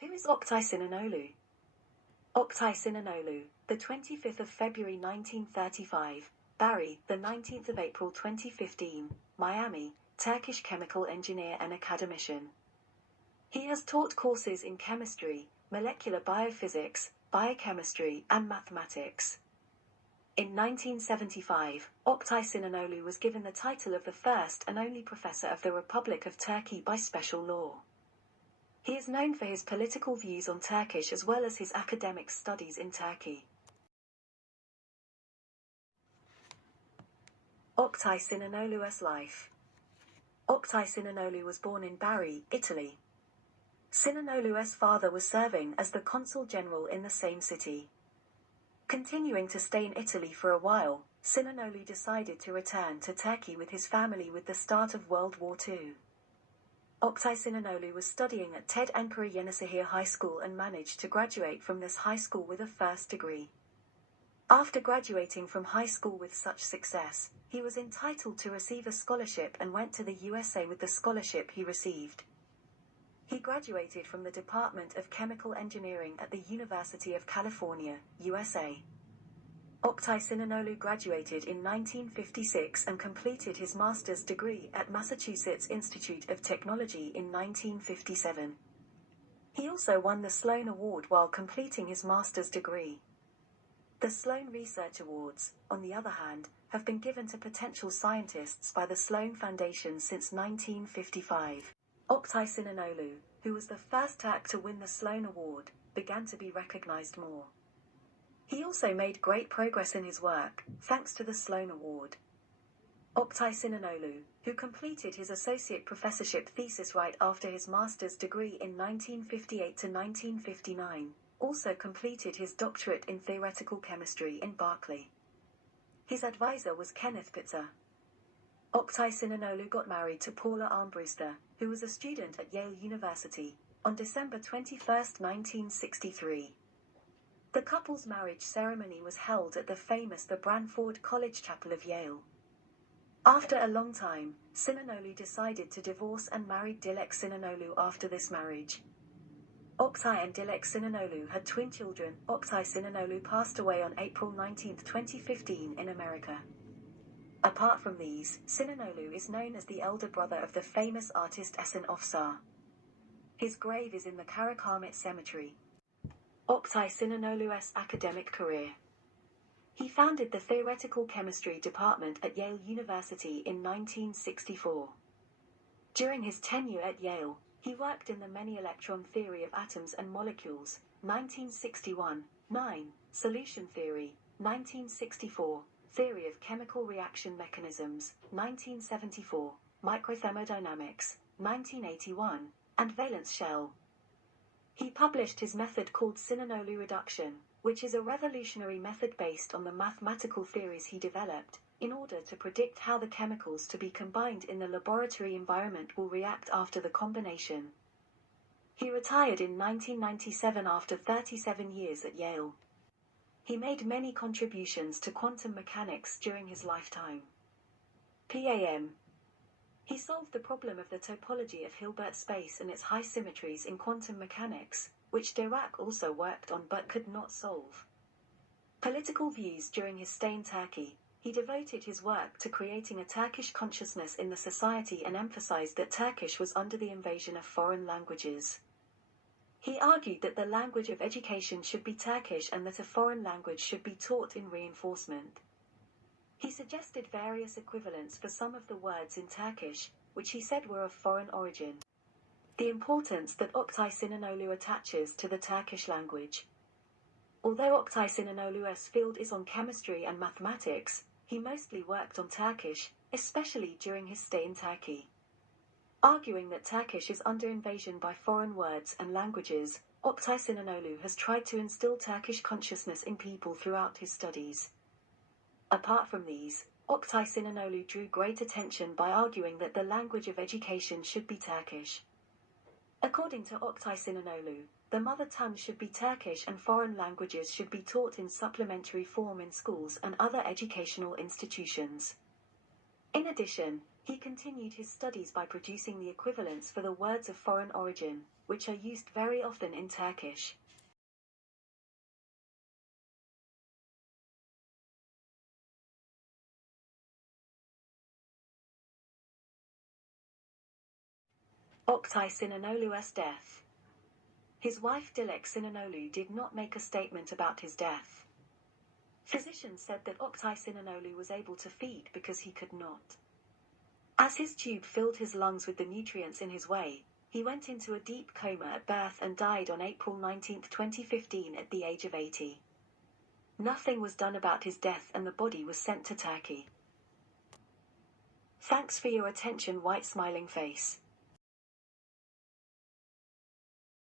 Who is Oktay Sinanoğlu? Oktay Sinanoğlu, the 25th of February 1935, Bari, the 19th of April 2015, Miami, Turkish chemical engineer and academician. He has taught courses in chemistry, molecular biophysics, biochemistry, and mathematics. In 1975, Oktay Sinanoğlu was given the title of the first and only professor of the Republic of Turkey by special law. He is known for his political views on Turkish as well as his academic studies in Turkey. Oktay Sinanoğlu's life. Oktay Sinanoğlu was born in Bari, Italy. Sinanoğlu's father was serving as the consul general in the same city. Continuing to stay in Italy for a while, Sinanoğlu decided to return to Turkey with his family with the start of World War II. Oktay Sinanoğlu was studying at TED Ankara Yenisehir High School and managed to graduate from this high school with a first degree. After graduating from high school with such success, he was entitled to receive a scholarship and went to the USA with the scholarship he received. He graduated from the Department of Chemical Engineering at the University of California, USA. Oktay Sinanoğlu graduated in 1956 and completed his master's degree at Massachusetts Institute of Technology in 1957. He also won the Sloan Award while completing his master's degree. The Sloan Research Awards, on the other hand, have been given to potential scientists by the Sloan Foundation since 1955. Oktay Sinanoğlu, who was the first Turk to win the Sloan Award, began to be recognized more. He also made great progress in his work, thanks to the Sloan Award. Oktay Sinanoğlu, who completed his associate professorship thesis right after his master's degree in 1958 to 1959, also completed his doctorate in theoretical chemistry in Berkeley. His advisor was Kenneth Pitzer. Oktay Sinanoğlu got married to Paula Armbruster, who was a student at Yale University, on December 21, 1963. The couple's marriage ceremony was held at the famous The Branford College Chapel of Yale. After a long time, Sinanoğlu decided to divorce and married Dilek Sinanoğlu after this marriage. Oktay and Dilek Sinanoğlu had twin children. Oktay Sinanoğlu passed away on April 19, 2015 in America. Apart from these, Sinanoğlu is known as the elder brother of the famous artist Esin Ofsar. His grave is in the Karakarmit Cemetery. Oktay Sinanoğlu's academic career. He founded the Theoretical Chemistry Department at Yale University in 1964. During his tenure at Yale, he worked in the many electron theory of atoms and molecules, 1961, 9, solution theory, 1964, theory of chemical reaction mechanisms, 1974, microthermodynamics, 1981, and valence shell. He published his method called Sinanoğlu reduction, which is a revolutionary method based on the mathematical theories he developed, in order to predict how the chemicals to be combined in the laboratory environment will react after the combination. He retired in 1997 after 37 years at Yale. He made many contributions to quantum mechanics during his lifetime. PAM. He solved the problem of the topology of Hilbert space and its high symmetries in quantum mechanics, which Dirac also worked on but could not solve. Political views. During his stay in Turkey, he devoted his work to creating a Turkish consciousness in the society and emphasized that Turkish was under the invasion of foreign languages. He argued that the language of education should be Turkish and that a foreign language should be taught in reinforcement. He suggested various equivalents for some of the words in Turkish, which he said were of foreign origin. The importance that Oktay Sinanoğlu attaches to the Turkish language. Although Oktay Sinanoğlu's field is on chemistry and mathematics, he mostly worked on Turkish, especially during his stay in Turkey. Arguing that Turkish is under invasion by foreign words and languages, Oktay Sinanoğlu has tried to instill Turkish consciousness in people throughout his studies. Apart from these, Oktay Sinanoğlu drew great attention by arguing that the language of education should be Turkish. According to Oktay Sinanoğlu, the mother tongue should be Turkish and foreign languages should be taught in supplementary form in schools and other educational institutions. In addition, He continued his studies by producing the equivalents for the words of foreign origin, which are used very often in Turkish. Oktay Sinanoğlu's death. His wife Dilek Sinanoğlu did not make a statement about his death. Physicians said that Oktay Sinanoğlu was able to feed because he could not. As his tube filled his lungs with the nutrients in his way, he went into a deep coma at birth and died on April 19, 2015 at the age of 80. Nothing was done about his death and the body was sent to Turkey. Thanks for your attention, white smiling face.